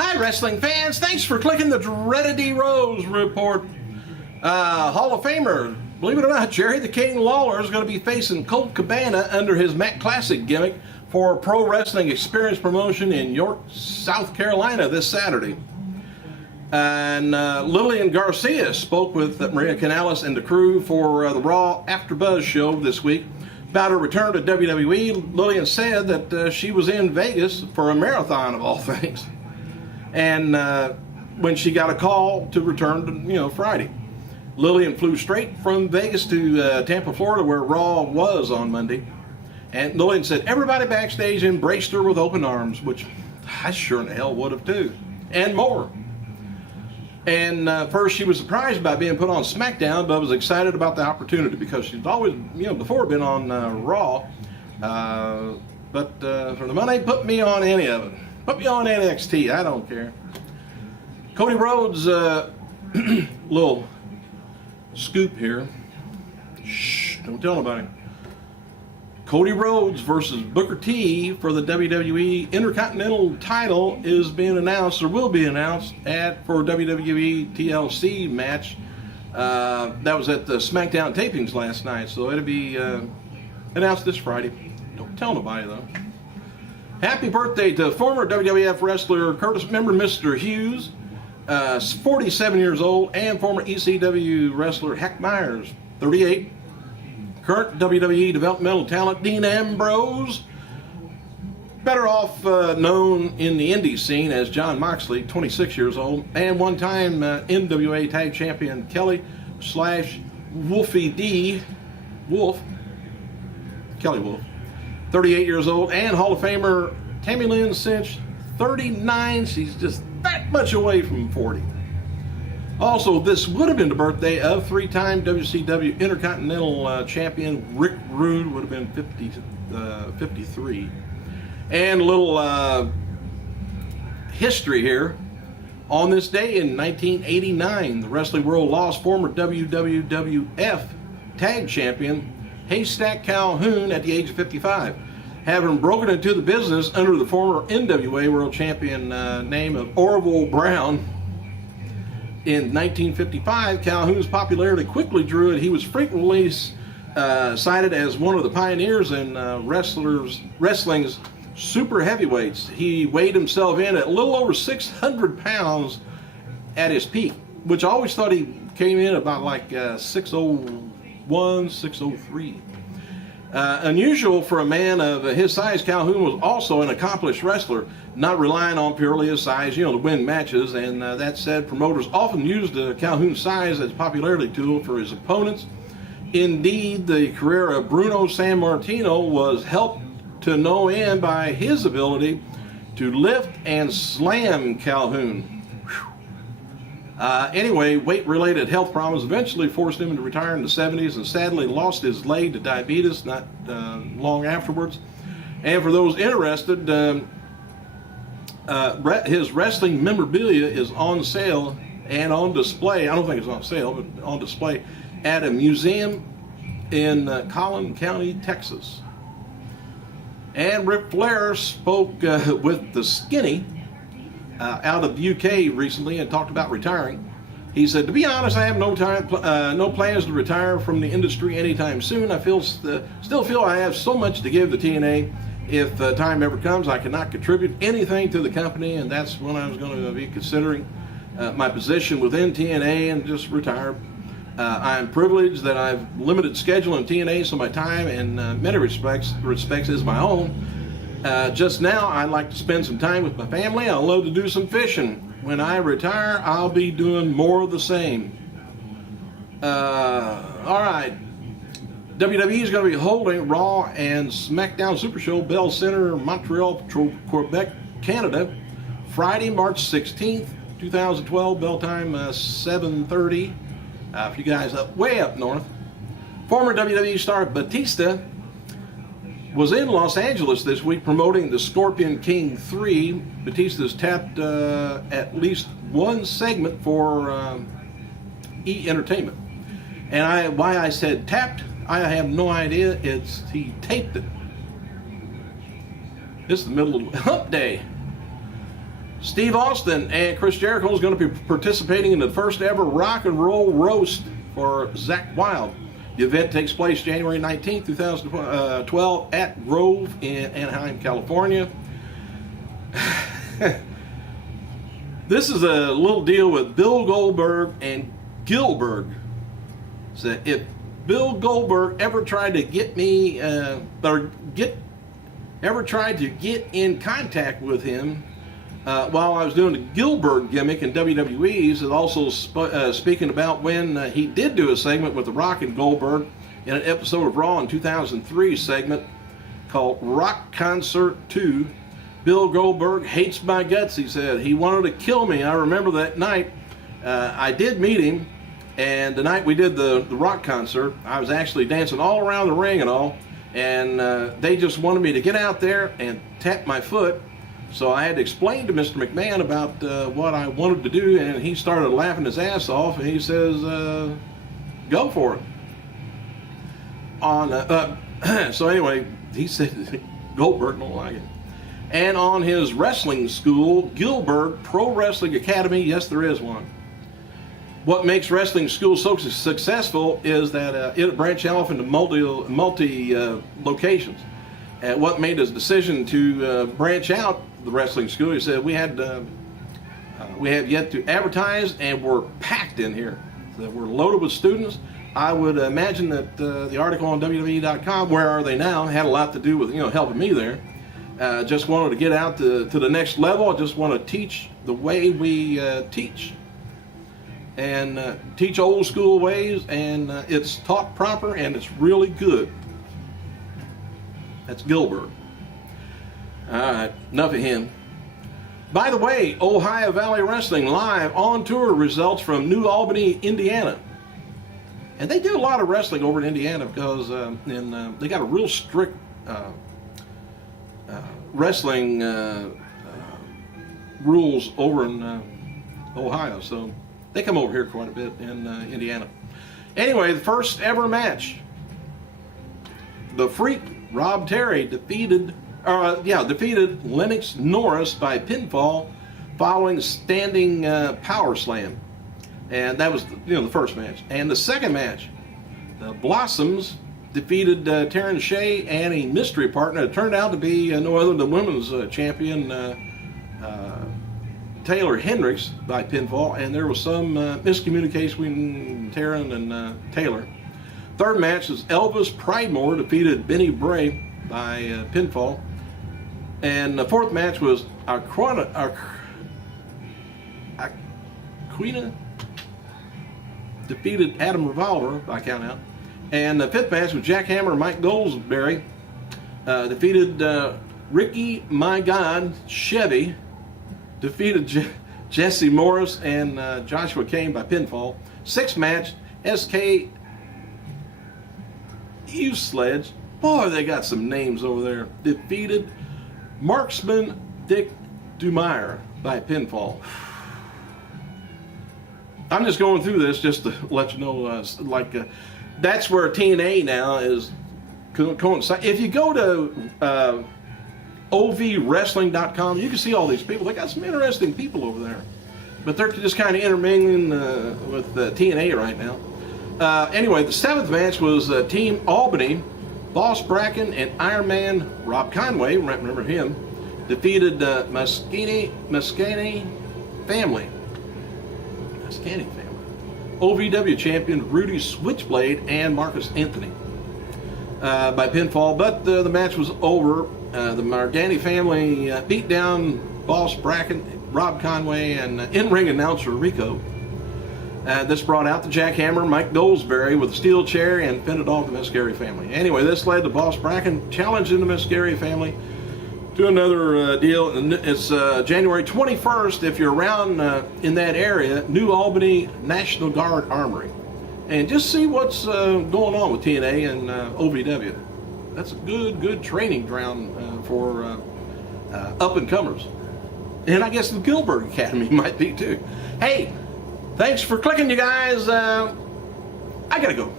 Hi, wrestling fans. Thanks for clicking the dreaded D. Rose report. Hall of Famer, believe it or not, Jerry the King Lawler is going to be facing Colt Cabana under his Mac Classic gimmick for Pro Wrestling Experience promotion in York, South Carolina this Saturday. And Lilian Garcia spoke with Maria Kanellis and the crew for the Raw After Buzz show this week about her return to WWE. Lilian said that she was in Vegas for a marathon of all things, and when she got a call to return to Friday. Lilian flew straight from Vegas to Tampa, Florida, where Raw was on Monday. And Lilian said everybody backstage embraced her with open arms, which I sure in the hell would have too, and more. And first she was surprised by being put on SmackDown, but was excited about the opportunity because she's always, before been on Raw. But for the money, put me on any of it. Put me on NXT, I don't care. Cody Rhodes, little scoop here. Shh, don't tell nobody. Cody Rhodes versus Booker T for the WWE Intercontinental title is being announced, or will be announced, for WWE t.l.c. match. That was at the SmackDown tapings last night, so it'll be announced this Friday. Don't tell nobody though. Happy birthday to former WWF wrestler Curtis member Mr. Hughes, 47 years old, and former ECW wrestler Hack Myers, 38. Current WWE developmental talent Dean Ambrose, better off known in the indie scene as John Moxley, 26 years old, and one-time NWA Tag Champion Kelly / Wolfie D. Wolf, Kelly Wolf, 38 years old, and Hall of Famer Tammy Lynn Cinch, 39. She's just that much away from 40. Also, this would have been the birthday of three-time WCW Intercontinental Champion Rick Rude, would have been 53. And a little history here. On this day in 1989, the wrestling world lost former WWF Tag Champion Haystack Calhoun at the age of 55. Having broken into the business under the former NWA World Champion name of Orville Brown, in 1955, Calhoun's popularity quickly drew it. He was frequently cited as one of the pioneers in wrestling's super heavyweights. He weighed himself in at a little over 600 pounds at his peak, which I always thought he came in about like 601, 603. Unusual for a man of his size, Calhoun was also an accomplished wrestler, not relying on purely his size, to win matches. And that said, promoters often used Calhoun's size as a popularity tool for his opponents. Indeed, the career of Bruno Sammartino was helped to no end by his ability to lift and slam Calhoun. Anyway, weight-related health problems eventually forced him to retire in the 70s, and sadly lost his leg to diabetes not long afterwards. And for those interested, his wrestling memorabilia is on sale and on display. I don't think it's on sale, but on display at a museum in Collin County, Texas. And Ric Flair spoke with the Skinny out of the UK recently and talked about retiring. He said, "To be honest, I have no plans to retire from the industry anytime soon. I still feel I have so much to give to TNA. If time ever comes, I cannot contribute anything to the company, and that's when I was going to be considering my position within TNA and just retire. I am privileged that I've limited schedule in TNA, so my time in many respects is my own. Just now, I'd like to spend some time with my family. I'd love to do some fishing. When I retire, I'll be doing more of the same." All right. WWE is going to be holding Raw and SmackDown Super Show, Bell Center, Montreal, Quebec, Canada, Friday, March 16th, 2012, bell time 7:30. For you guys way up north. Former WWE star Batista was in Los Angeles this week promoting the Scorpion King 3. Batista's tapped at least one segment for E! Entertainment. And why I said tapped, I have no idea. He taped it. This is the middle of Hump Day. Steve Austin and Chris Jericho is going to be participating in the first ever rock and roll roast for Zakk Wylde. The event takes place January 19th, 2012 at Grove in Anaheim, California. This is a little deal with Bill Goldberg and Gillberg. So if Bill Goldberg ever tried to get me, ever tried to get in contact with him while I was doing the Gillberg gimmick in WWE, he's also speaking about when he did do a segment with The Rock and Goldberg in an episode of Raw in 2003 segment called Rock Concert 2. Bill Goldberg hates my guts, he said. He wanted to kill me. I remember that night. I did meet him, and the night we did the Rock concert, I was actually dancing all around the ring and all, and they just wanted me to get out there and tap my foot. So I had to explain to Mr. McMahon about what I wanted to do, and he started laughing his ass off, and he says, go for it. So anyway, he said Goldberg don't like it. And on his wrestling school, Gillberg Pro Wrestling Academy, yes, there is one. What makes wrestling school so successful is that it branched off into multi locations. And what made his decision to branch out the wrestling school, he said, we have yet to advertise, and we're packed in here. So we're loaded with students. I would imagine that the article on WWE.com, Where Are They Now, had a lot to do with helping me there. Just wanted to get out to the next level. I just want to teach the way we teach, and teach old school ways, and it's taught proper, and it's really good. That's Gillberg. All right, enough of him. By the way, Ohio Valley Wrestling Live on tour results from New Albany, Indiana. And they do a lot of wrestling over in Indiana because they got a real strict wrestling rules over in Ohio, so they come over here quite a bit in Indiana. Anyway, the first ever match, the Freak Rob Terry defeated Lennox Norris by pinfall following standing power slam, and that was the first match. And the second match, the Blossoms defeated Taryn Shea and a mystery partner. It turned out to be no other than women's champion Taylor Hendricks by pinfall, and there was some miscommunication between Taryn and Taylor. Third match is Elvis Pridemore defeated Benny Bray by pinfall, and the fourth match was Aquina defeated Adam Revolver by countout. And the fifth match was Jack Hammer and Mike Goldsberry defeated Ricky My God Chevy, defeated Jesse Morris and Joshua Kane by pinfall. Sixth match, SK Sledge, boy, they got some names over there, defeated Marksman Dick Dumeyer by pinfall. I'm just going through this just to let you know, that's where TNA now is coincide. If you go to ovwrestling.com, you can see all these people. They got some interesting people over there, but they're just kind of intermingling with TNA right now. Anyway, the seventh match was Team Albany, Boss Bracken and Iron Man Rob Conway, remember him, defeated Mascani family. OVW champion Rudy Switchblade and Marcus Anthony by pinfall, but the match was over. The Margani family beat down Boss Bracken, Rob Conway, and in-ring announcer Rico. This brought out the Jackhammer, Mike Goldsberry, with a steel chair and fended off the Mascari family. Anyway, this led to Boss Bracken challenging the Mascari family to another deal, and it's January 21st, if you're around in that area, New Albany National Guard Armory. And just see what's going on with TNA and OVW. That's a good training ground for up-and-comers. And I guess the Gillberg Academy might be too. Hey, thanks for clicking, you guys. I gotta go.